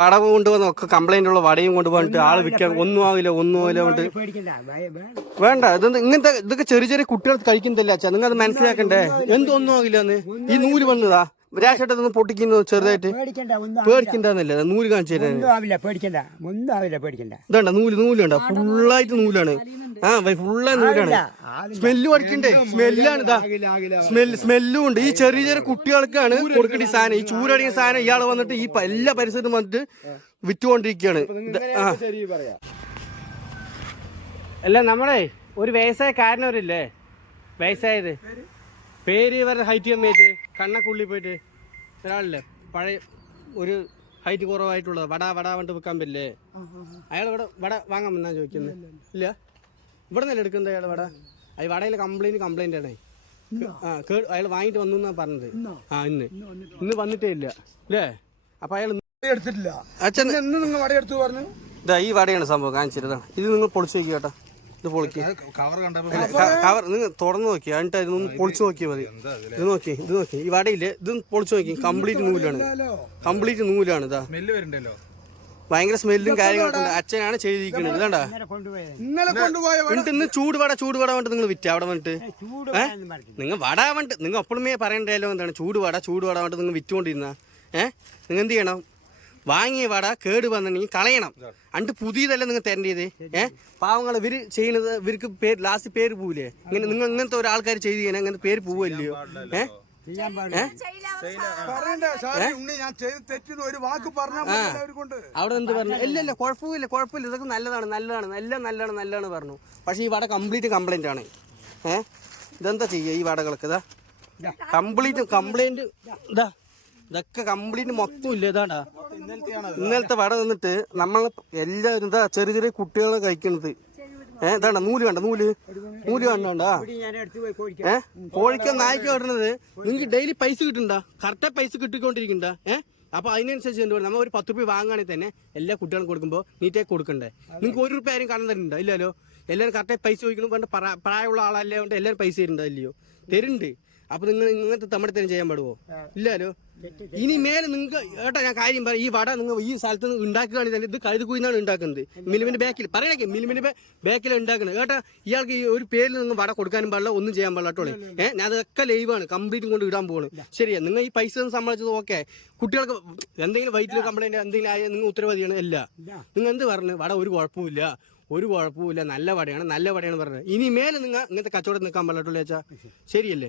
വട കൊണ്ടുവന്ന് ഒക്കെ കംപ്ലൈന്റ് ഉള്ള വടയും കൊണ്ടുപോയിട്ട് ആള് വിൽക്കാൻ ഒന്നും ആവില്ല കൊണ്ട് വേണ്ട. ഇങ്ങനത്തെ ഇതൊക്കെ ചെറിയ ചെറിയ കുട്ടികൾ കഴിക്കുന്നില്ല അച്ഛാ. നിങ്ങൾ അത് മനസ്സിലാക്കണ്ടേ. എന്തൊന്നും ആകില്ലെന്ന് ഈ നൂല് വന്നതാ രാശേട്ടൊന്ന് പൊട്ടിക്കുന്നു ചെറുതായിട്ട്. പേടിക്കണ്ടെന്നല്ലേ നൂല് കാണിച്ചു തരാൻ. ഇതാണ്ട നൂലുണ്ട ഫുള്ളായിട്ട് നൂലാണ്. ഫുള്ളായി നൂലാണ്. സ്മെല്ലും അടിക്കണ്ടേ. സ്മെല്ലാണ്. ഇതാ സ്മെല്ലും ഉണ്ട്. ഈ ചെറിയ ചെറിയ കുട്ടികൾക്കാണ് കൊടുക്കേണ്ട ഈ സാധനം. ഈ ചൂരടിക്കുന്ന സാധനം ഇയാൾ വന്നിട്ട് ഈ എല്ലാ പരിസരത്തും വന്നിട്ട് വിറ്റുകൊണ്ടിരിക്കുകയാണ്. അല്ല നമ്മളെ ഒരു വയസ്സായ വയസ്സായത് പേര് ഇവരുടെ ഹൈറ്റ് കമ്മിയായിട്ട് കണ്ണക്കുള്ളി പോയിട്ട് ഒരാളല്ലേ പഴയ ഒരു ഹൈറ്റ് കുറവായിട്ടുള്ളത് വട പറഞ്ഞിട്ട് വിൽക്കാൻ പറ്റില്ലേ? അയാൾ ഇവിടെ വട വാങ്ങാൻ വന്നാ ചോദിക്കുന്നത്. ഇല്ല ഇവിടെ നിന്നല്ല എടുക്കുന്നത് അയാൾ വട. അത് വടയിൽ കംപ്ലൈന്റ് ആണ്. അയാൾ വാങ്ങിട്ട് വന്നു എന്നാ പറഞ്ഞത്. ഇന്ന് വന്നിട്ടേ ഇല്ല അല്ലേ? അപ്പൊ അയാൾ എടുത്തിട്ടില്ല. അച്ഛൻ നിങ്ങൾ വട എടുത്തു പറഞ്ഞു. ഇതാ ഈ വടയാണ് സംഭവം കാണിച്ചിരുന്നതാണ്. ഇത് നിങ്ങൾ പൊളിച്ചു നോക്കി കേട്ടോ. ഇത് പൊളിക്ക് കവർ നിങ്ങൾ തുറന്നു നോക്കി. എന്നിട്ട് ഇതൊന്ന് പൊളിച്ചു നോക്കിയാൽ മതി. ഇത് നോക്കി ഈ വടയില്ലേ ഇത് പൊളിച്ചു നോക്കി. കംപ്ലീറ്റ് നൂലാണ്. ഇതാ ഭയങ്കര സ്മെല്ലും കാര്യങ്ങളൊക്കെ ഉണ്ട്. അച്ഛനാണ് ചെയ്തിരിക്കുന്നത്. ഇതാണ്ടാ എന്നിട്ട് ഇന്ന് ചൂടുവട വന്നിട്ട് നിങ്ങൾ വിറ്റ അവിടെ വന്നിട്ട് നിങ്ങൾ വട വന്നിട്ട് നിങ്ങൾ എപ്പോഴുമേ പറയണ്ടല്ലോ എന്താണ് ചൂടുവട വന്നിട്ട് നിങ്ങൾ വിറ്റുകൊണ്ടിരുന്ന നിങ്ങൾ എന്ത് ചെയ്യണം? വാങ്ങിയ വട കേട് വന്നിട്ടുണ്ടെങ്കിൽ കളയണം. അണ്ട് പുതിയതല്ല നിങ്ങൾ തരേണ്ടത്. പാവങ്ങൾ ഇവര് ചെയ്യുന്നത് ഇവർക്ക് ലാസ്റ്റ് പേര് പോവില്ലേ? നിങ്ങൾ ഇങ്ങനത്തെ ഒരാൾക്കാർ ചെയ്ത് കഴിഞ്ഞാൽ അങ്ങനത്തെ പേര് പോവില്ലയോ? അവിടെ എന്ത് പറഞ്ഞു? ഇല്ല കുഴപ്പമില്ല ഇതൊക്കെ നല്ലതാണ് പറഞ്ഞു. പക്ഷെ ഈ വട കംപ്ലൈന്റ് ആണ്. ഇതെന്താ ചെയ്യുക ഈ വടകളൊക്കെ? ഇതാ കംപ്ലൈന്റ് ഇതൊക്കെ കംപ്ലീറ്റ് മൊത്തം ഇല്ല. ഇതാടാ ഇന്നലത്തെ വട നിന്നിട്ട് നമ്മൾ എല്ലാവരും ഇതാ ചെറിയ ചെറിയ കുട്ടികളെ കഴിക്കുന്നത്. ഇതാണ്ട നൂല് കണ്ടാ കോഴിക്കോ നായ്ക്കോ ഇടുന്നത്. നിങ്ങൾക്ക് ഡെയിലി പൈസ കിട്ടണ്ട, കറക്റ്റാ പൈസ കിട്ടിക്കൊണ്ടിരിക്കണ്ട. അപ്പൊ അതിനനുസരിച്ച് എന്ത് നമ്മൾ ഒരു 10 രൂപ വാങ്ങുകയാണെങ്കിൽ തന്നെ എല്ലാ കുട്ടികളും കൊടുക്കുമ്പോൾ നീറ്റേക്ക് കൊടുക്കണ്ടേ? നിങ്ങൾക്ക് 1 രൂപ ആരും കടം തരുന്നുണ്ടോ? ഇല്ലല്ലോ. എല്ലാവരും കറക്റ്റായി പൈസ ചോദിക്കണം. പണ്ട് പ്രായമുള്ള ആളല്ലേ കൊണ്ട് എല്ലാവരും പൈസ തരുന്നുണ്ടോ? ഇല്ലയോ? തരുന്നുണ്ട്. അപ്പൊ നിങ്ങൾ ഇങ്ങനത്തെ തമ്മിടത്തേനും ചെയ്യാൻ പാടുവോ? ഇല്ലല്ലോ. ഇനി മേലെ നിങ്ങൾക്ക് ഞാൻ കാര്യം പറയാം. ഈ വട നിങ്ങൾ ഈ സ്ഥലത്ത് നിന്ന് ഉണ്ടാക്കുകയാണെങ്കിൽ തന്നെ ഇത് കഴുതുകുയിന്നാണ് ഉണ്ടാക്കുന്നത്. മിലിമിന്റെ ബാക്കിൽ പറയണേ മിലിമിന്റെ ബാക്കിൽ ഉണ്ടാക്കുന്നത് ഇയാൾക്ക് ഈ ഒരു പേരിൽ നിങ്ങൾ വട കൊടുക്കാനും പാടില്ല, ഒന്നും ചെയ്യാൻ പാടില്ല കേട്ടോ. ഞാൻ അതൊക്കെ ലൈവാണ്, കംപ്ലീറ്റും കൊണ്ട് ഇടാൻ പോവാണ്. ശരിയാ, നിങ്ങൾ ഈ പൈസ സമ്മതിച്ചത് ഓക്കെ. കുട്ടികൾക്ക് എന്തെങ്കിലും വയറ്റിൽ കംപ്ലൈന്റ് എന്തെങ്കിലും ആയാൽ നിങ്ങൾ ഉത്തരവാദിയാണ്. അല്ല നിങ്ങൾ എന്ത് പറഞ്ഞു? വട ഒരു കുഴപ്പമില്ല നല്ല വടയാണ് പറഞ്ഞത്. ഇനി മേലെ നിങ്ങൾ ഇങ്ങനത്തെ കച്ചവടം നിൽക്കാൻ പാടില്ല. ശരിയല്ലേ?